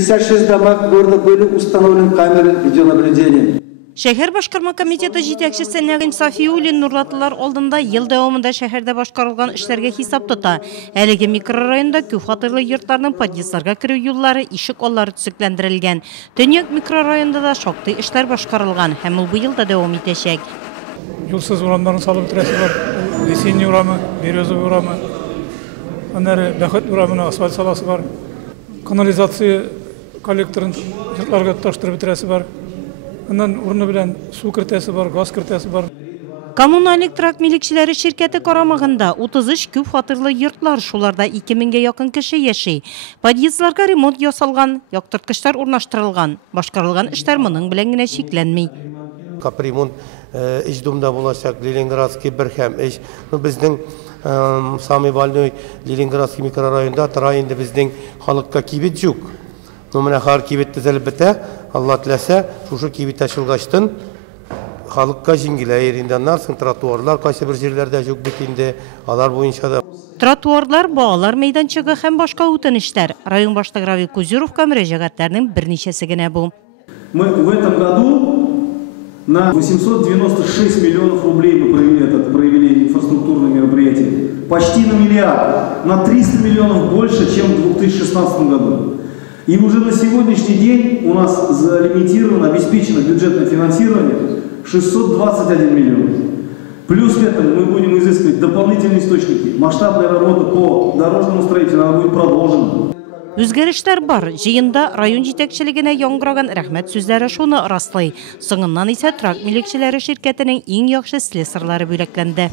66 домах города были установлены камеры видеонаблюдения. Шәһәр башкарма комитеты җитәкчесе Нәгыйм Сафиуллин Нурлатлылар алдында ел дәвамында шәһәрдә башкарылган эшләргә хисап тота. Әлеге микрорайонда күп фатирлы йортларның подъездларга керү юллары, ишек аллары төзекләндерелгән. Төньяк микрорайонда да шактый эшләр башкарылган һәм ул бу елда дәвам итәчәк. Юлсыз урамнарын салып бетерәсе бар. Весенний урамы, Березовый урамы, аннары Бәхет урамына асфальт саласы бар. Канализация коллекторын йортларга таштырып бетерәсе бар. Аннан урыны белән су кертәсе бар, газ кертәсе бар. Коммуналик трак милекчеләре ширкәте карамагында 33 күп фатирлы йортлар, шуларда 2000-гә якын кеше яши. Подъездларга ремонт ясалган, яктырткычлар урнаштырылган. Башкарылган эшләр моның белән генә шикләнми. Капремонт эш думда булачак, Ленинградский бер һәм эш. Безнең самый больной Ленинградский микрорайонда тора инде безнең халыкка кибет юк. Менә һәр кибет төзелеп бетә, Алла теләсә, шушы кибет ачылгачтын халыкка җиңеләер инде, аннан соң тротуарлар кайсы бер җирләрдә юк бит инде, алар буенча да. Тротуарлар, балалар мәйданчыгы һәм башка үтенешләр. Район башлыгы Равил Кузюровка мөрәҗәгатьләрнең берничәсе генә бу. Мы в этом году на 896 миллионов рублей мы провели инфраструктурные мероприятия. Почти на миллиард, на 300 миллионов больше, чем в 2016 году. И уже на сегодняшний день у нас залимитировано, обеспечено бюджетное финансирование 621 миллион. Плюс к этому мы будем изыскивать дополнительные источники. Масштабная работа по дорожному строительству она будет продолжена. Үзгәрешләр бар. Җыенда район җитәкчелегенә яңгыраган рәхмәт сүзләре шуны раслый. Соңыннан исә трак милекчеләре ширкәтенең иң яхшы слесарьлары бүләкләнде.